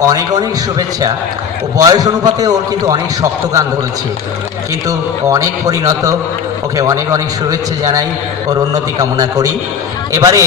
অনেক অনেক শুভেচ্ছা। ও বয়স অনুপাতে ওর কিন্তু অনেক শক্ত গান ধরেছে, কিন্তু ও অনেক পরিণত। ওকে অনেক অনেক শুভেচ্ছা জানাই, ওর উন্নতি কামনা করি। এবারে